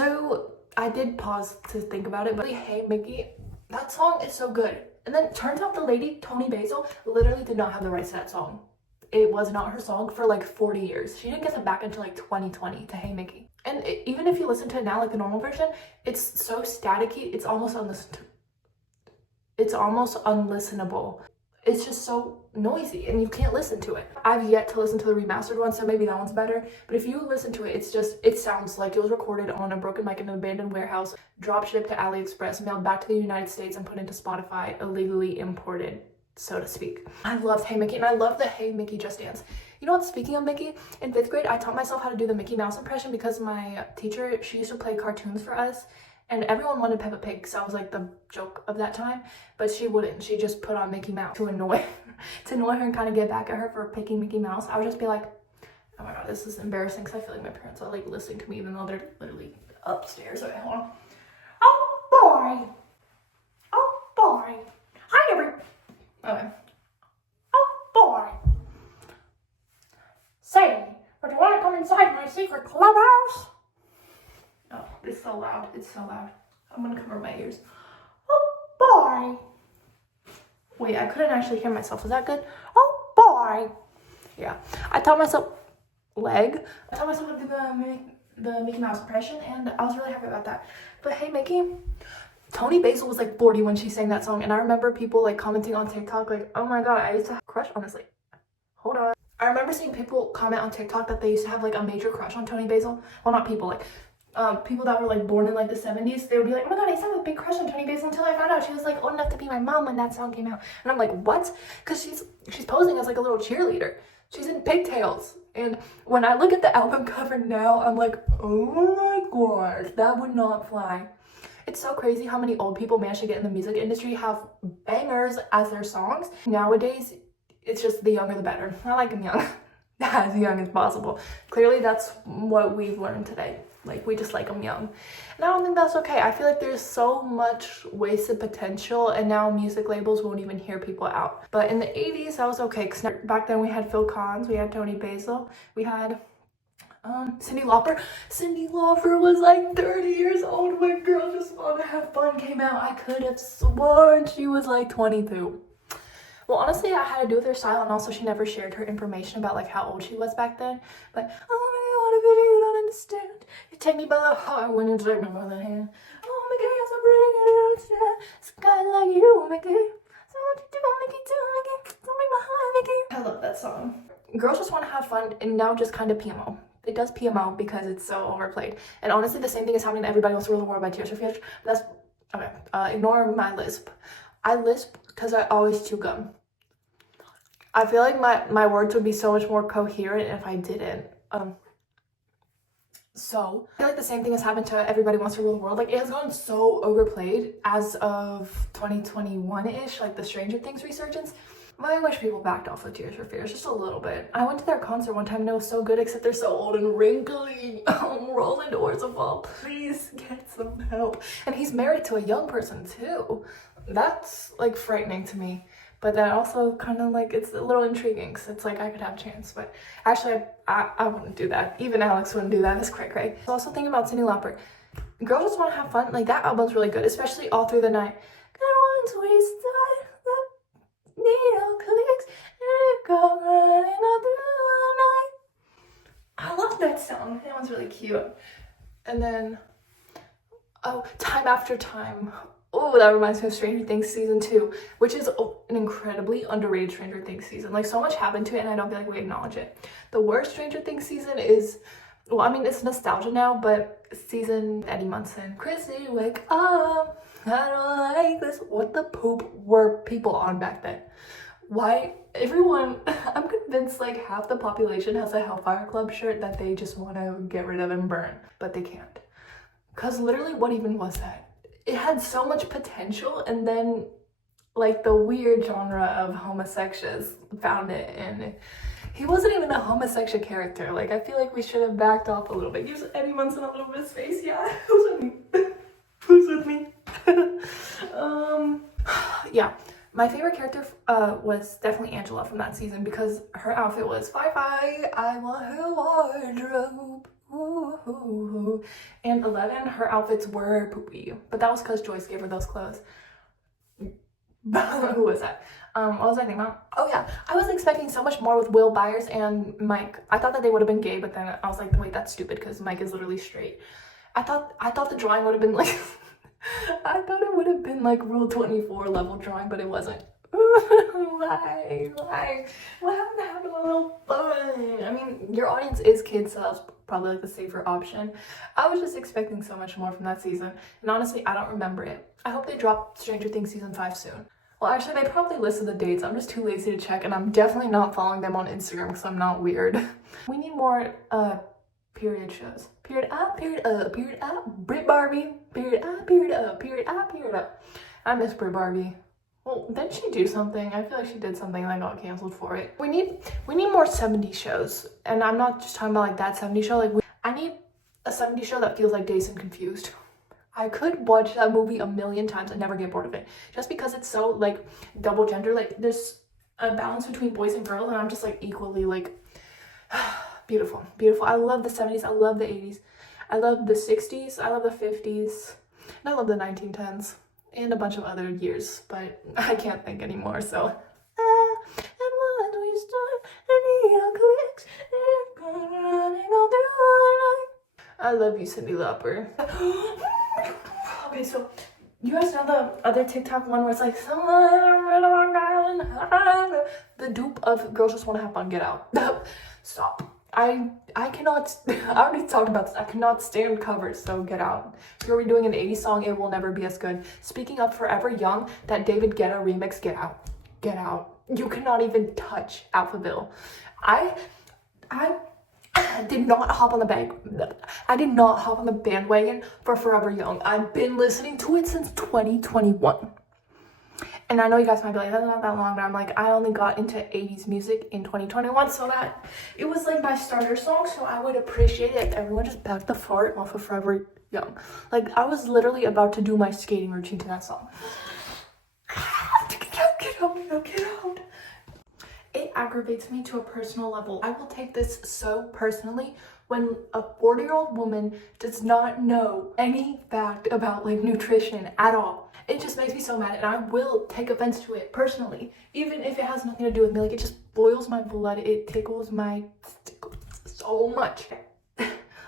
So I did pause to think about it, but Hey Mickey, that song is so good. And then turns out the lady, Toni Basil, literally did not have the rights to that song. It was not her song for like 40 years. She didn't get it back until like 2020 to Hey Mickey. And even if you listen to it now, like the normal version, it's so staticky, it's almost unlistenable. It's just so noisy and you can't listen to it. I've yet to listen to the remastered one, so maybe that one's better. But if you listen to it, it sounds like it was recorded on a broken mic in an abandoned warehouse, drop shipped to AliExpress, mailed back to the United States, and put into Spotify, illegally imported, so to speak. I loved Hey Mickey, and I love the Hey Mickey Just Dance. You know what, speaking of Mickey, in 5th grade, I taught myself how to do the Mickey Mouse impression because my teacher, she used to play cartoons for us. And everyone wanted Peppa Pig, so I was like the joke of that time. But she wouldn't. She just put on Mickey Mouse to annoy her and kind of get back at her for picking Mickey Mouse. I would just be like, oh my god, this is embarrassing because I feel like my parents are like listening to me even though they're literally upstairs. Okay, hold on. Oh boy. Oh boy. Hi everyone. Okay. Oh boy. Say, would you want to come inside my secret clubhouse? Oh, it's so loud. It's so loud. I'm gonna cover my ears. Oh boy. Wait, I couldn't actually hear myself. Was that good? Oh boy. Yeah. I taught myself how to do the Mickey Mouse impression, and I was really happy about that. But Hey Mickey, Toni Basil was like 40 when she sang that song, and I remember people like commenting on TikTok like, oh my god, I used to have a crush on this. Like, hold on. I remember seeing people comment on TikTok that they used to have like a major crush on Toni Basil. Well, not people, like people that were like born in like the 70s, they would be like, oh my god, I used to have a big crush on Toni Basil until I found out she was like old enough to be my mom when that song came out. And I'm like, what? Because she's posing as like a little cheerleader. She's in pigtails. And when I look at the album cover now, I'm like, oh my god, that would not fly. It's so crazy how many old people manage to get in the music industry, have bangers as their songs. Nowadays, it's just the younger the better. I like them young. As young as possible. Clearly, that's what we've learned today. Like, we just like them young. And I don't think that's okay. I feel like there's so much wasted potential, and now music labels won't even hear people out. But in the 80s, that was okay, because back then we had Phil Collins, we had Toni Basil, we had Cyndi Lauper. Cyndi Lauper was like 30 years old when Girls Just Wanna Have Fun came out. I could have sworn she was like 22. Well, honestly, I had to do with her style, and also she never shared her information about like how old she was back then. But oh my god, what a video you don't understand. You take me by the heart when you take me by the hand. Oh my god, you're so pretty, you don't understand. It's a guy like you, Mickey. So what you do, Mickey, do, Mickey. Don't break my heart, Mickey. I love that song. Girls Just Want to Have Fun, and now just kind of PMO. It does PMO because it's so overplayed. And honestly, the same thing is happening to Everybody Wants to Rule the World by Tears for Fears. That's okay. Ignore my lisp. I lisp because I always chew gum. I feel like my words would be so much more coherent if I didn't. So I feel like the same thing has happened to Everybody Wants to Rule the World. Like, it has gotten so overplayed as of 2021-ish, like the Stranger Things resurgence. I wish people backed off with Tears for Fears just a little bit. I went to their concert one time and it was so good, except they're so old and wrinkly. Roland Orzabal, please get some help. And he's married to a young person too. That's like frightening to me. But that also kind of like, it's a little intriguing because it's like I could have a chance. But actually, I wouldn't do that. Even Alex wouldn't do that. It's cray-cray. I also thinking about Cyndi Lauper. Girls Just Want to Have Fun. Like, that album's really good, especially All Through the Night. Once we start, the needle clicks, and it goes running all through the night. I love that song. That one's really cute. And then, oh, Time After Time. Oh, that reminds me of Stranger Things season 2, which is an incredibly underrated Stranger Things season. Like, so much happened to it, and I don't feel like we acknowledge it. The worst Stranger Things season is, well, I mean, it's nostalgia now, but season Eddie Munson. Chrissy, wake up. I don't like this. What the poop were people on back then? Why? Everyone, I'm convinced like half the population has a Hellfire Club shirt that they just want to get rid of and burn, but they can't. Because literally, what even was that? It had so much potential, and then like the weird genre of homosexuals found it, and he wasn't even a homosexual character. Like, I feel like we should have backed off a little bit. Gives Eddie Munson a little bit of space. Yeah, who's with me? Who's with me? Yeah, my favorite character was definitely Angela from that season because her outfit was fi-fi. I want her wardrobe. And 11, her outfits were poopy, but that was because Joyce gave her those clothes. Who was that? What was I thinking about? Oh yeah, I was expecting so much more with Will Byers and Mike. I thought that they would have been gay, but then I was like, wait, that's stupid because Mike is literally straight. I thought the drawing would have been like I thought it would have been like Rule 24 level drawing, but it wasn't. Why? What happened to having a little fun? I mean, your audience is kids, so that's probably like the safer option. I was just expecting so much more from that season, and honestly, I don't remember it. I hope they drop Stranger Things season 5 soon. Well, actually, they probably listed the dates. I'm just too lazy to check, and I'm definitely not following them on Instagram because I'm not weird. We need more period shows. Period up, Brit Barbie. Period up, period up, period up, period up. I miss Brit Barbie. Well, didn't she do something? I feel like she did something and I got canceled for it. We need more 70s shows. And I'm not just talking about like that 70s show. Like I need a 70s show that feels like Dazed and Confused. I could watch that movie a million times and never get bored of it. Just because it's so like double gender. Like there's a balance between boys and girls and I'm just like equally like beautiful. Beautiful. I love the 70s. I love the 80s. I love the 60s. I love the 50s. And I love the 1910s. And a bunch of other years, but I can't think anymore, so. And once we start, I love you, Cyndi Lauper. Okay, so you guys know the other TikTok one where it's like, the dupe of Girls Just Want to Have Fun, Get Out. Stop. I cannot, I already talked about this, I cannot stand covers, so Get Out. If you're redoing an 80s song, it will never be as good. Speaking of Forever Young, that David Guetta remix, Get Out. Get Out. You cannot even touch Alphaville. I did not hop on the bandwagon for Forever Young. I've been listening to it since 2021. And I know you guys might be like, that's not that long, but I'm like, I only got into 80s music in 2021, so that it was like my starter song, so I would appreciate it if everyone just backed the fart off of Forever Young. Like, I was literally about to do my skating routine to that song. Get out. It aggravates me to a personal level. I will take this so personally when a 40-year-old woman does not know any fact about like nutrition at all. It just makes me so mad and I will take offense to it personally, even if it has nothing to do with me. Like it just boils my blood. It tickles so much.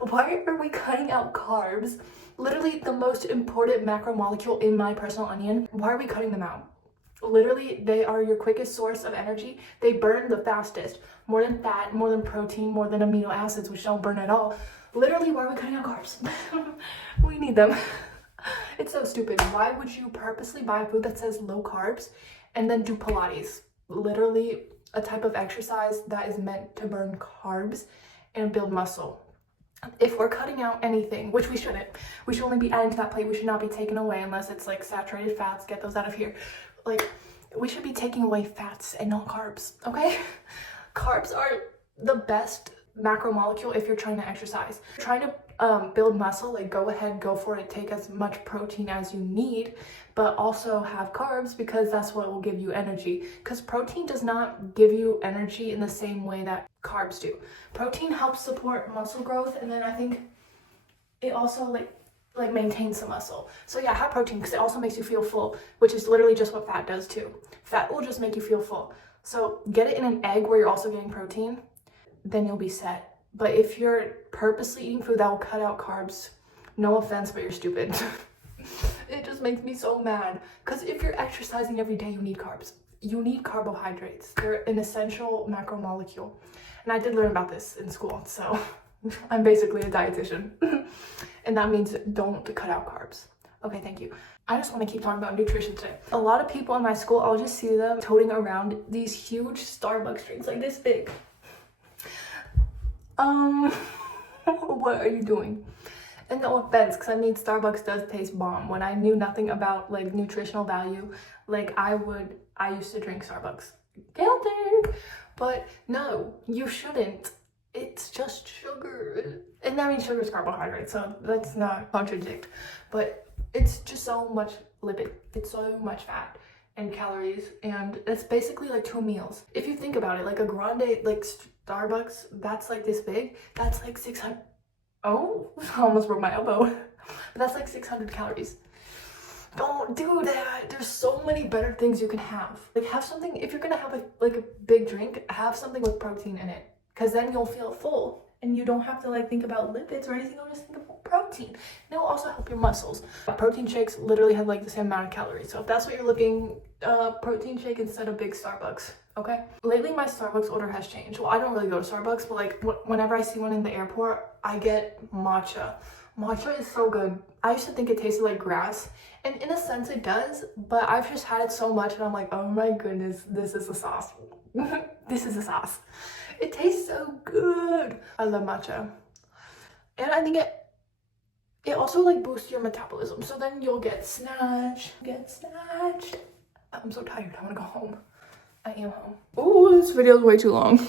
Why are we cutting out carbs? Literally the most important macromolecule in my personal onion. Why are we cutting them out? Literally, they are your quickest source of energy. They burn the fastest. More than fat, more than protein, more than amino acids, which don't burn at all. Literally, why are we cutting out carbs? We need them. It's so stupid. Why would you purposely buy food that says low carbs and then do Pilates? Literally a type of exercise that is meant to burn carbs and build muscle. If we're cutting out anything, which we shouldn't, we should only be adding to that plate. We should not be taking away unless it's like saturated fats. Get those out of here. Like, we should be taking away fats and not carbs, okay? Carbs are the best macromolecule if you're trying to exercise. Trying to build muscle, like go ahead, go for it, take as much protein as you need, but also have carbs because that's what will give you energy. Because protein does not give you energy in the same way that carbs do. Protein helps support muscle growth, and then I think it also like maintains the muscle. So yeah, have protein because it also makes you feel full, which is literally just what fat does too. Fat will just make you feel full. So get it in an egg where you're also getting protein, then you'll be set. But if you're purposely eating food that will cut out carbs, no offense, but you're stupid. It just makes me so mad. Because if you're exercising every day, you need carbs. You need carbohydrates. They're an essential macromolecule. And I did learn about this in school, so I'm basically a dietitian. And that means don't cut out carbs. Okay, thank you. I just want to keep talking about nutrition today. A lot of people in my school, I'll just see them toting around these huge Starbucks drinks like this big. What are you doing? And no offense, because I mean Starbucks does taste bomb. When I knew nothing about like nutritional value, like I used to drink Starbucks. Guilty! But no, you shouldn't. It's just sugar. And I mean sugar is carbohydrate, so let's not contradict. But it's just so much lipid. It's so much fat and calories, and it's basically like 2 meals. If you think about it, like a grande, like Starbucks, that's like this big. That's like 600. Oh, I almost broke my elbow. But that's like 600 calories. Don't do that. There's so many better things you can have. Like have something, if you're gonna have like a big drink, have something with protein in it. Because then you'll feel full. And you don't have to like think about lipids or anything. You'll just think about protein. And it'll also help your muscles. Protein shakes literally have like the same amount of calories. So if that's what you're looking, protein shake instead of big Starbucks. Okay? Lately my Starbucks order has changed. Well, I don't really go to Starbucks, but like whenever I see one in the airport, I get matcha. Matcha is so good. I used to think it tasted like grass, and in a sense it does, but I've just had it so much and I'm like, oh my goodness, this is a sauce. This is a sauce. It tastes so good. I love matcha. And I think it also like boosts your metabolism, so then you'll get snatched. I'm so tired. I want to go home. I am home. Oh, this video is way too long.